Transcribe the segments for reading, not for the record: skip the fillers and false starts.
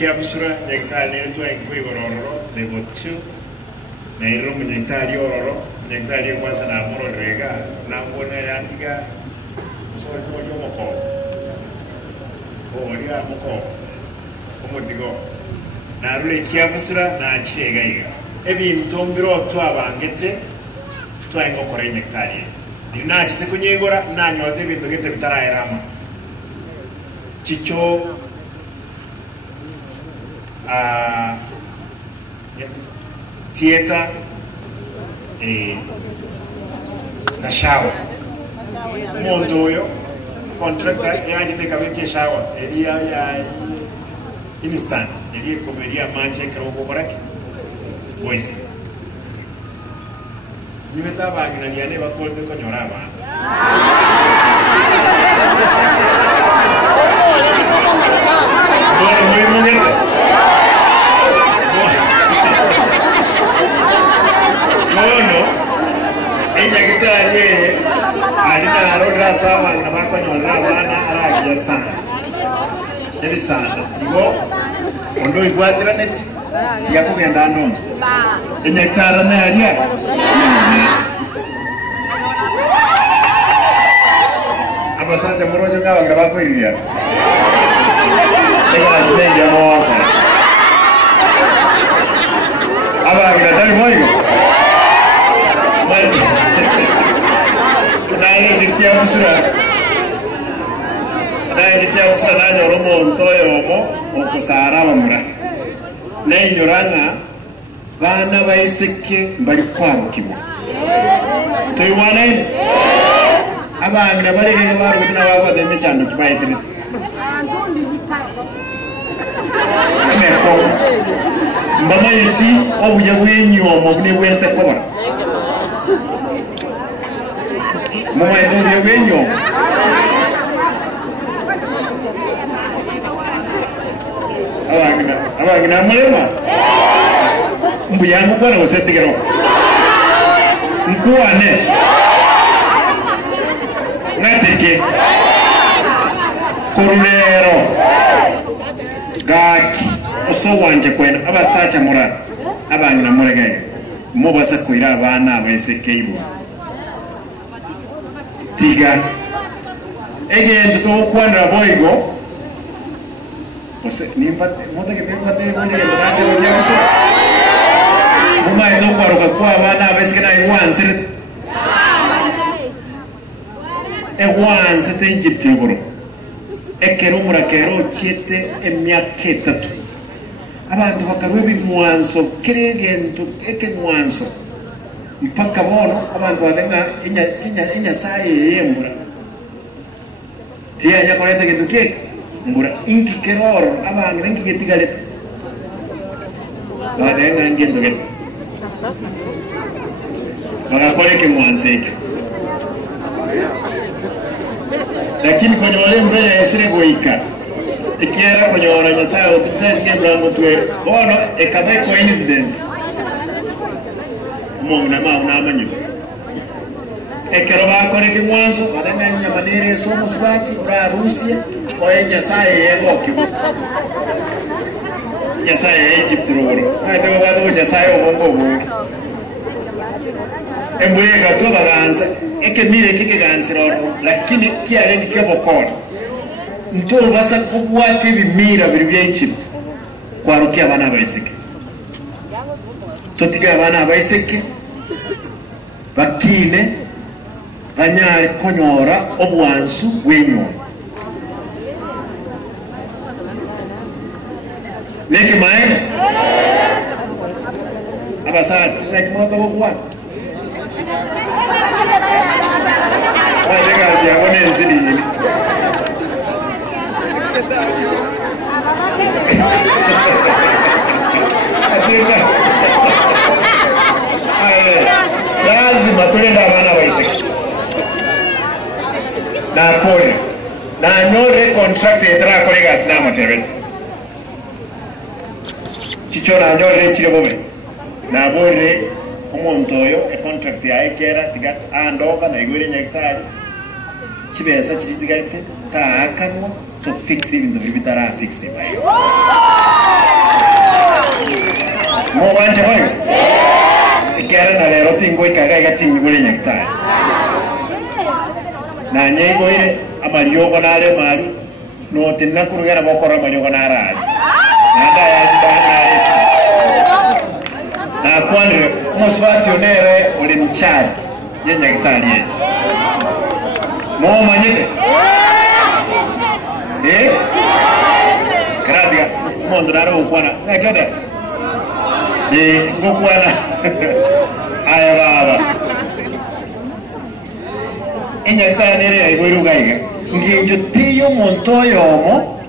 Chiamsura, Nectari, Equigororo, the Botu, Nairum, Nectari Oro, Nectari was an Amor Rega, Namona Yantiga, so it was Yomoko. Oh, yeah, Moko, Omotigo. Narule Chiamsura, Nachega. Ebi Tombiro, Tuavangete, Twango Kore Nectari. The Nach the Kunigora, Nano, David to get the Tarairama. Chicho. Theater na shower montoyo contractor yaje de kabeke shower elia ya instant elia comedia manche creo que por aquí voice ni me estaba que nadie le va a cortar con lloraba ella que está allí, ahorita la otra sábana, nada más con la bana, ahora ya sana. Él sana. Digo, cuando igual era neti, ya porque andamos. Ella está dando allá. A pasar de muro yo acabo de grabar con ella. Tengo la silla ya no hago. Ahora que tal voy. Nai kiamsura na nyoromo ntoyo mo okusara bamura na inyorana bana baiseke bali kwakimo toywana abana bali baru kutuna baba de mechano kibaitire meko mama yiti obuya bwenyomo bune bwerte koba mama yito bwenyo abagina mulema mbuyangu kwa osetigero nkuwane nateke korulero gaki oso wanje kwena abasacha mura abagina muregaye mubasa kwira abana abasekeibo tiga egento to kwandra boygo nimba moda que tengo que poner el grande lo que uso uma esto para que kwa bana a veces que na igual ser igual se te Egypt bro e che rumora che ero chete e miaketa tu abantu bakarubi mwanzo kregento e che mwanzo mpaka bono abantu balenga enya sai yembura tia ya koleta que tu que mbura inki keror abang inki ketigale badenga ngendo get baka kole ke mwanzeke lakini kwenye wale mbele ya sire boika ikiera kwenye ora nyasa otisa ke blango tuwe bono e kabe coincidence mong na ma na manyi ekero bakore kimwanzo badanganya manere somo swati ora Rusia oye Nyasaye yegoki Nyasaye Egypt roro ate bado Nyasaye obongo embuleka to baganza ekemire kike roro lakini kialengi kebokora nto basa kubwate bimira biri bya Egypt kwarukia abana baiseke totiga abana baiseke bakine anyari konyora obwansu bwenyo leke maene abasad leke moto bwa wajega zia wone nzili atina lazima tulenda abana baiseke na kore na nyore contract edra kolega sinama tebet chichora nyore chire bobe na bore omuntu oyo e contract ya ekera tiga andova na igore nyaktari chibesa chitigarite ta akanwa to fix ibintu bibitara fix bayo mo wanje bayo ekera na lero tingo ikaga igatingi igore nyaktari na nyego ire amariogo nale mali no tinna kurugera bokora amariogo narali nanda ya ndana esa na kwandre moswati onere ole in charge yenya gitali mo manyete gradia mondo naro ukwana ngakada ngokwana aya baba enyakta nere igwerugayiga nginjo tiyo montoyomo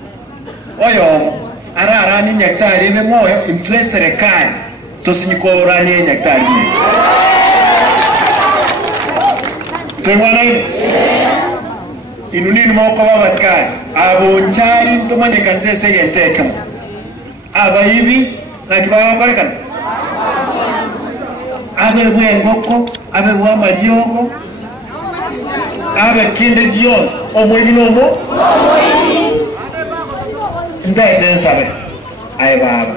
oyomo arara ni nyaktari be moyo intwe serikali tosinyikorani nyaktari ni temwana inunini moko babaskari abonchari ntomanye kantese yentekamo abayibi nakibaba korekana abe bwengoko abe bwamariogo abe kinde dios omwebinomo ndete nsabe aye baba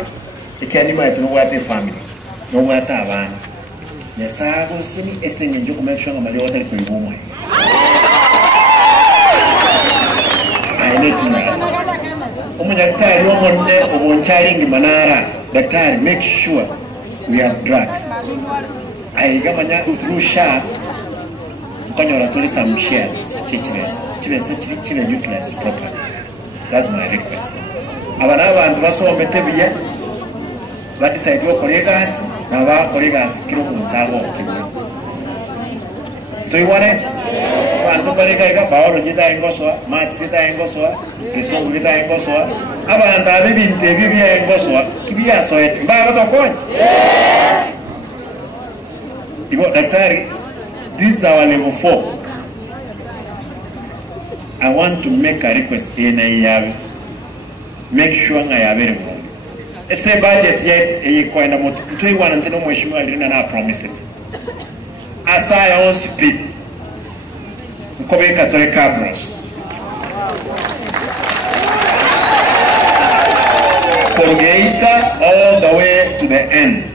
ikyani maitu no wate family no wata abana nyasago sini esenye njo kumake sure ngamali wata liko ibumwe I need to know omunyaktari omonne oboncharingi manara daktari make sure we have drugs aigamanya through SHA kanyora tuli some shares chive utilized properly. That's my request. Abana abantu basombe tebiye badecide okolegas na ba kolegas kiro muntago kibwe toiware bantu kolega iga biology ta engoswa maths ta engoswa resongo ta engoswa abantu abebinte bibye engoswa kibiya soyete mbaga tokonya digo daktari. This is our level 4. I want to make a request in a make sure I have it. It's a budget yet a coin about 21 and no more and I promise it. As I also speak, Kobe Catholic Cabros. Colgate all the way to the end.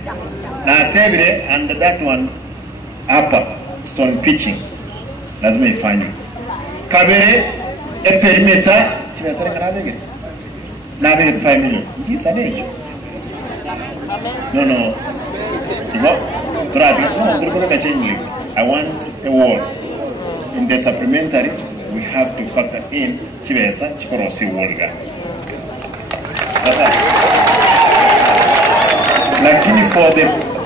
Now Tevre and that one upper. Stone pitching lazima ifanywe kabere e perimeter chibasara kanabege nabege 5 million njisa nejo no tibo trabi no ndiko ka change. I want a wall in the supplementary. We have to factor in chibesa chikorosi wolga sasa lakini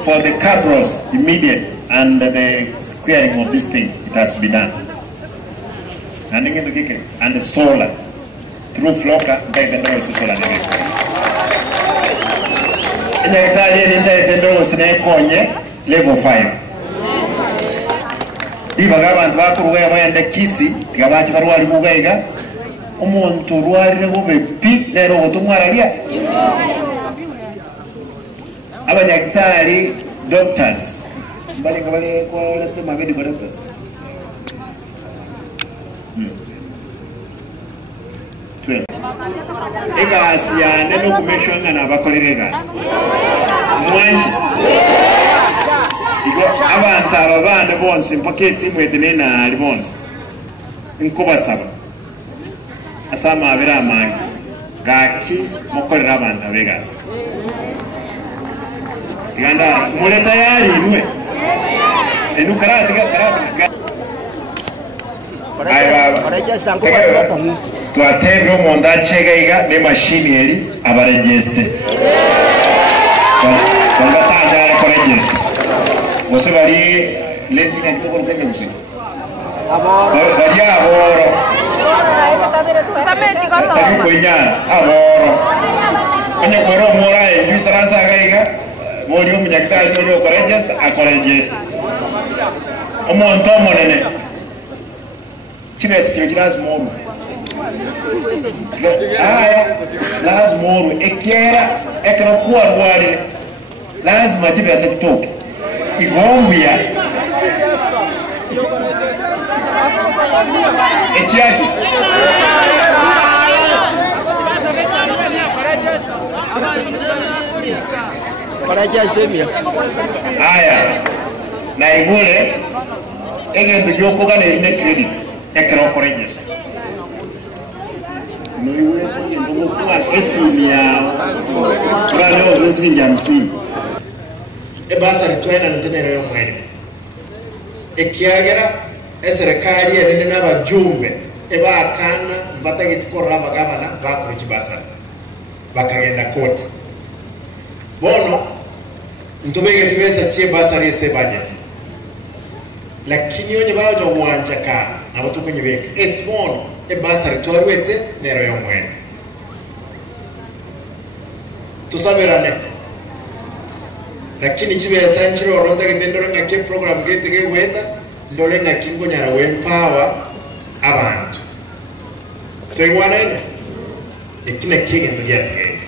for the cabros immediate and the squaring of this thing, it has to be done. And the solar through Floca, the solar. In the Italian level 5. If I want to work and the kissy, the Gavachi Varuali Bugaiga, Omonto Ruari Pit, Nero to Mararia. Abanyakitari doctors. Bali kwa lete magedi doctors egasi yane no kumeshwanga n'abakolera egasi mwanji igo abantu ababana bonse mpaka etimu etenena ali bonse nkubasaba asama abera amanyi gaki mukolera abantu abegasi tiganda muleta yali inwe enukarati karati twatebye omuntu achegaiga ne mashini eri abarejeste bangatanjara korejeste bose bari lesina tukorukenge gusa bari aboro kuinyana aboro kwenye kwero mora enju saransa gaiga mori omunyakitali mori okorejeste akorejeste omuntu omonene chibesi kiro lazima oru lazima oru ekiera ekinokuwa rwari lazima chibesi kitoke igombuya ekiaki aya na igule egento gyokoga nerine credit ekrokorejes noiwe ndogokuwa esimi yao turaleo zinsinja msingi ebasa ritwena ntenero y'omweri ekiagera eserikali enene n'abajumbe ebakana batagitikorera abagabana bakora ekibasara bakagenda koti bono ntubege tibesa chie basari ese budget lakini onye bajo wanja ka nabo tukunyibeke esmon e basari twarwete nero y'omwene tusaberane lakini chibesa nchiro ronda gendoro ngake program gete weta ndole ngakingo nyara wempower abantu twigwana ine ikine kingi tugiate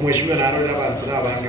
umweshimwe naro n'abantu n'abange